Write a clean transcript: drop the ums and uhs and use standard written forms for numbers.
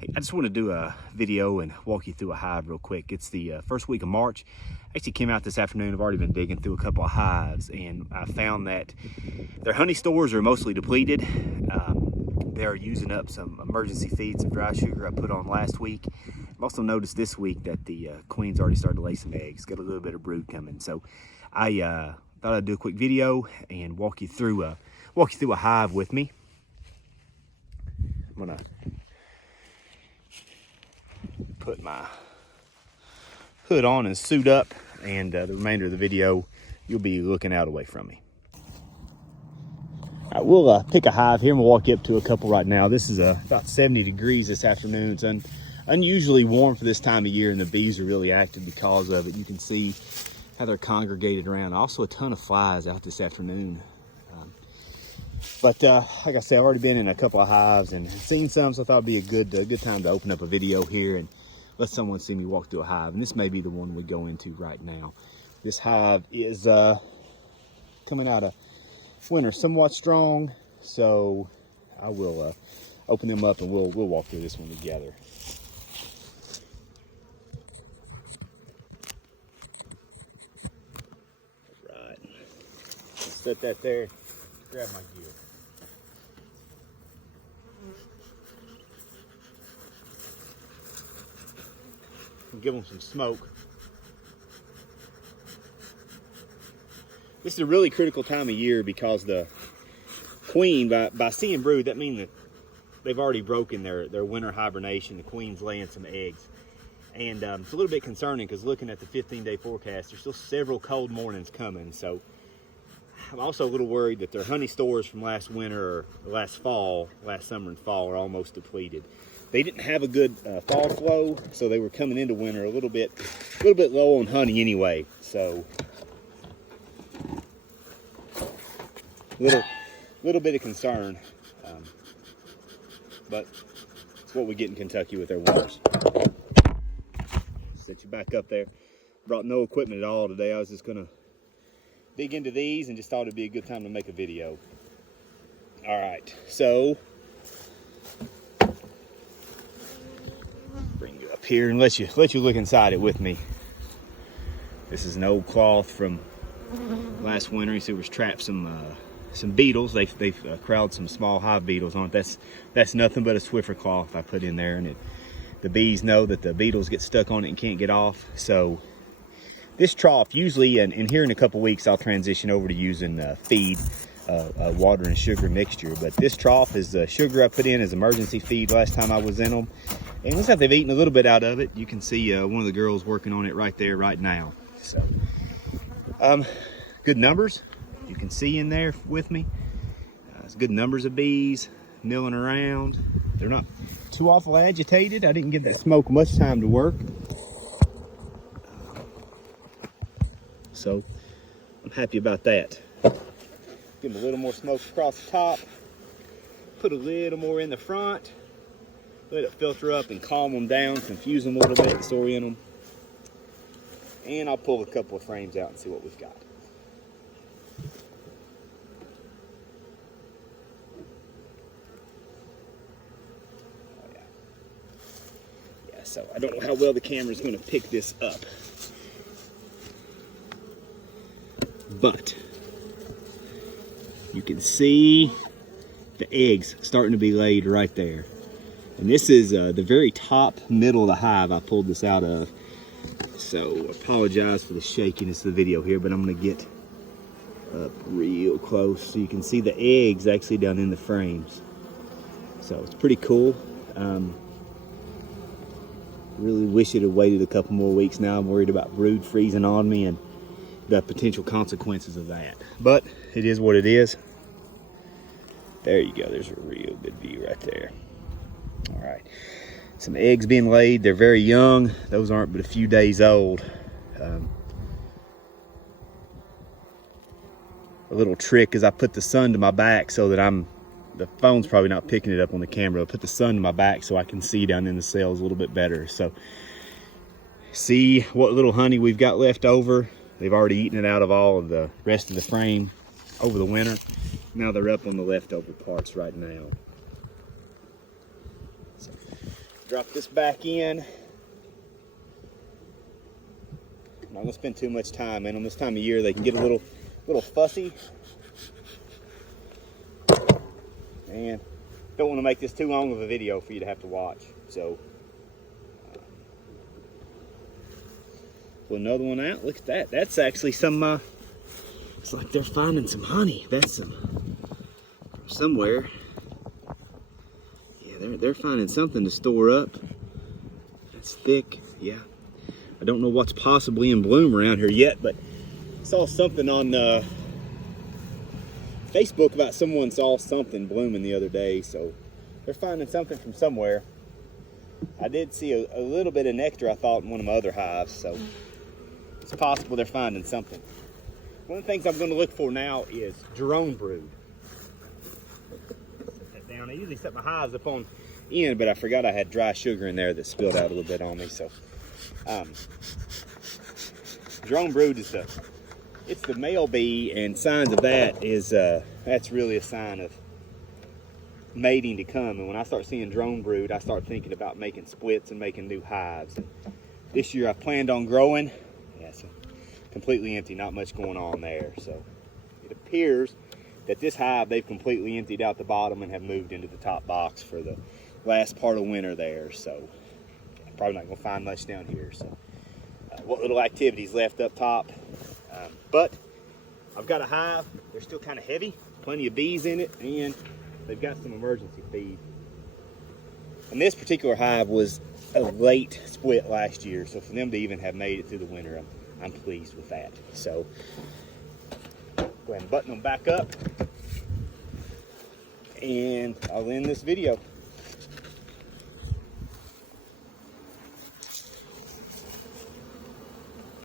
Hey, I just want to do a video and walk you through a hive real quick. It's the first week of March. I actually came out this afternoon. I've already been digging through a couple of hives, and I found that their honey stores are mostly depleted. They're using up some emergency feeds of dry sugar I put on last week. I've also noticed this week that the queen's already started to lay some eggs. Got a little bit of brood coming. So I thought I'd do a quick video and walk you through a hive with me. I'm gonna put my hood on and suit up, and the remainder of the video you'll be looking out away from me. All right, we'll pick a hive here and we'll walk you up to a couple right now. This is about 70 degrees this afternoon. It's unusually warm for this time of year, and the bees are really active because of it. You can see how they're congregated around. Also a ton of flies out this afternoon. But like I said, I've already been in a couple of hives and seen some, so I thought it'd be a good time to open up a video here and let someone see me walk through a hive. And this may be the one we go into right now. This hive is coming out of winter somewhat strong, so I will open them up and we'll walk through this one together. Right, set that there, grab my gear. Give them some smoke. This is a really critical time of year because the queen, by seeing brood, that means that they've already broken their winter hibernation. The queen's laying some eggs. And it's a little bit concerning because looking at the 15-day forecast, there's still several cold mornings coming. So I'm also a little worried that their honey stores from last winter or last summer and fall are almost depleted. They didn't have a good fall flow, so they were coming into winter a little bit low on honey anyway. So little bit of concern, but it's what we get in Kentucky with their winters. Set you back up there. Brought no equipment at all today. I was just gonna dig into these and just thought it'd be a good time to make a video. All right, so bring you up here and let you look inside it with me. This is an old cloth from last winter. You see, we trapped some beetles. They've crowded some small hive beetles on it. That's nothing but a Swiffer cloth I put in there, and the bees know that the beetles get stuck on it and can't get off. So this trough, usually, and here in a couple weeks, I'll transition over to using feed, water and sugar mixture. But this trough is the sugar I put in as emergency feed last time I was in them. And looks like they've eaten a little bit out of it. You can see one of the girls working on it right there, right now. So, good numbers. You can see in there with me. It's good numbers of bees milling around. They're not too awful agitated. I didn't give that smoke much time to work. So I'm happy about that. Give them a little more smoke across the top. Put a little more in the front. Let it filter up and calm them down, confuse them a little bit, disorient them. And I'll pull a couple of frames out and see what we've got. Oh, yeah, so I don't know how well the camera's going to pick this up. But you can see the eggs starting to be laid right there. And this is the very top middle of the hive I pulled this out of. So I apologize for the shakiness of the video here, but I'm gonna get up real close so you can see the eggs actually down in the frames. So it's pretty cool. Really wish it had waited a couple more weeks now. I'm worried about brood freezing on me and the potential consequences of that. But it is what it is. There you go, there's a real good view right there. All right, some eggs being laid. They're very young. Those aren't but a few days old. A little trick is I put the sun to my back so that the phone's probably not picking it up on the camera. I put the sun to my back so I can see down in the cells a little bit better. So see what little honey we've got left over. They've already eaten it out of all of the rest of the frame over the winter. Now they're up on the leftover parts right now. So Drop this back in. I'm not gonna spend too much time in them. This time of year they can get a little fussy. And don't want to make this too long of a video for you to have to watch. So pull another one out. Look at that. That's actually some it's like they're finding some honey. That's some from somewhere. Yeah, they're finding something to store up. That's thick. Yeah. I don't know what's possibly in bloom around here yet, but I saw something on Facebook about someone saw something blooming the other day, so they're finding something from somewhere. I did see a little bit of nectar, I thought, in one of my other hives, so it's possible they're finding something. One of the things I'm going to look for now is drone brood. Set that down. I usually set my hives up on end, but I forgot I had dry sugar in there that spilled out a little bit on me, so drone brood is it's the male bee, and signs of that is that's really a sign of mating to come. And when I start seeing drone brood, I start thinking about making splits and making new hives. This year I planned on growing. Yeah, so completely empty, not much going on there. So it appears that this hive, they've completely emptied out the bottom and have moved into the top box for the last part of winter there. So I'm probably not gonna find much down here. So what little activities left up top. But I've got a hive. They're still kind of heavy, plenty of bees in it, and they've got some emergency feed. And this particular hive was a late split last year, so for them to even have made it through the winter, I'm pleased with that. So go ahead and button them back up, and I'll end this video.